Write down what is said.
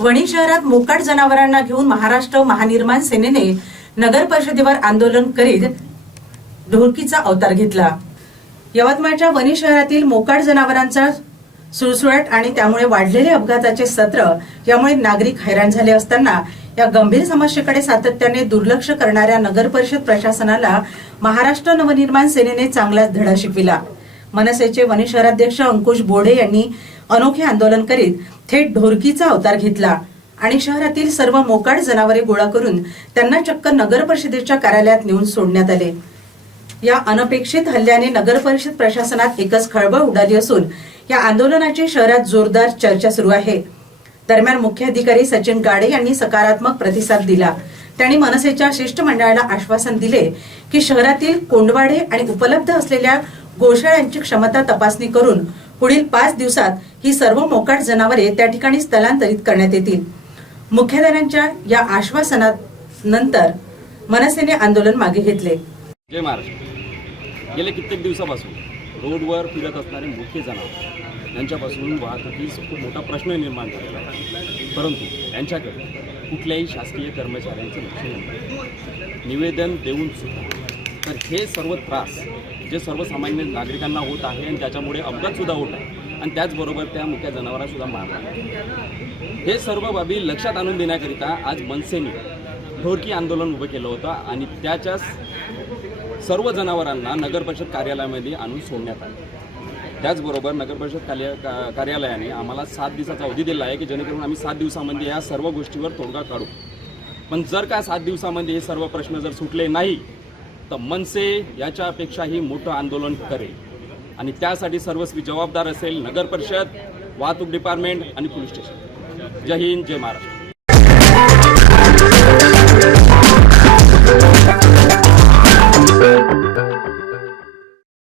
वणी शहरात मोकाट जनावरांना घेऊन महाराष्ट्र महानिर्माण सेनेने नगर परिषदेवर आंदोलन करीत ढोलकीचा अवतार घेतला. यवतमाळच्या वणी शहरातील मोकाट जनावरांचा सुळसुळाट आणि त्यामुळे वाढलेले अपघाताचे सत्र यामुळे नागरिक हैराण झाले असताना या गंभीर समस्येकडे सातत्याने दुर्लक्ष करणाऱ्या नगर परिषद प्रशासनाला महाराष्ट्र नवनिर्माण सेनेने चांगलाच धडा शिकविला. मनसेचे वणी शहराध्यक्ष अंकुश बोडे यांनी अनोखे आंदोलन करीत थेट ढोरकीचा अवतार घेतला आणि शहरातील सर्व मोकाट जनावरे गोळा करून त्यांना चक्क नगर परिषदेच्या कार्यालयात नेऊन सोडण्यात आले. या अनपेक्षित हल्ल्याने नगर परिषद प्रशासनात एकच खळबळ उडाली असून या आंदोलनाची शहरात जोरदार चर्चा सुरू आहे. दरम्यान मुख्याधिकारी सचिन गाडे यांनी सकारात्मक प्रतिसाद दिला. त्यांनी मनसेच्या शिष्टमंडळाला आश्वासन दिले की शहरातील कोंडवाडे आणि उपलब्ध असलेल्या गोशाळ्यांची क्षमता तपासणी करून पुढील पाच दिवसात ही सर्व मोकाट जनावरे त्या ठिकाणी स्थलांतरित करण्यात येतील. मुख्याधाऱ्यांच्या या आश्वासनानंतर मनसेने आंदोलन मागे घेतले. जय महाराष्ट्र. गेले कित्येक दिवसापासून रोडवर फिरत असणारे मुख्य जनावर यांच्यापासून वाहतुकीस खूप मोठा प्रश्न निर्माण झालेला आहे. परंतु यांच्याकडे कुठल्याही शासकीय कर्मचाऱ्यांचं लक्ष नाही निवेदन देऊन सुद्धा. तर हे सर्व त्रास जे सर्वसामान्य नागरिकांना होत आहे आणि त्याच्यामुळे अपघातसुद्धा होत आहे. आणि त्याचबरोबर त्या मुख्य जनावरांसुद्धा मारला हे सर्व बाबी लक्षात आणून देण्याकरिता आज मनसेने ढोरकी आंदोलन उभं केलं होतं आणि त्याच्याच सर्व जनावरांना नगर परिषद कार्यालयामध्ये आणून सोडण्यात आलं. त्याचबरोबर नगर परिषद कार्य कार्यालयाने आम्हाला सात दिवसाचा अवधी दिला आहे की जेणेकरून आम्ही सात दिवसामध्ये या सर्व गोष्टीवर तोडगा काढू. पण जर का सात दिवसामध्ये हे सर्व प्रश्न जर सुटले नाही तर मनसे याच्यापेक्षाही मोठं आंदोलन करेल. आणि त्यासाठी सर्वस्वी जबाबदार असेल नगर परिषद वाहतूक डिपार्टमेंट आणि पोलीस स्टेशन. जय हिंद जय महाराष्ट्र.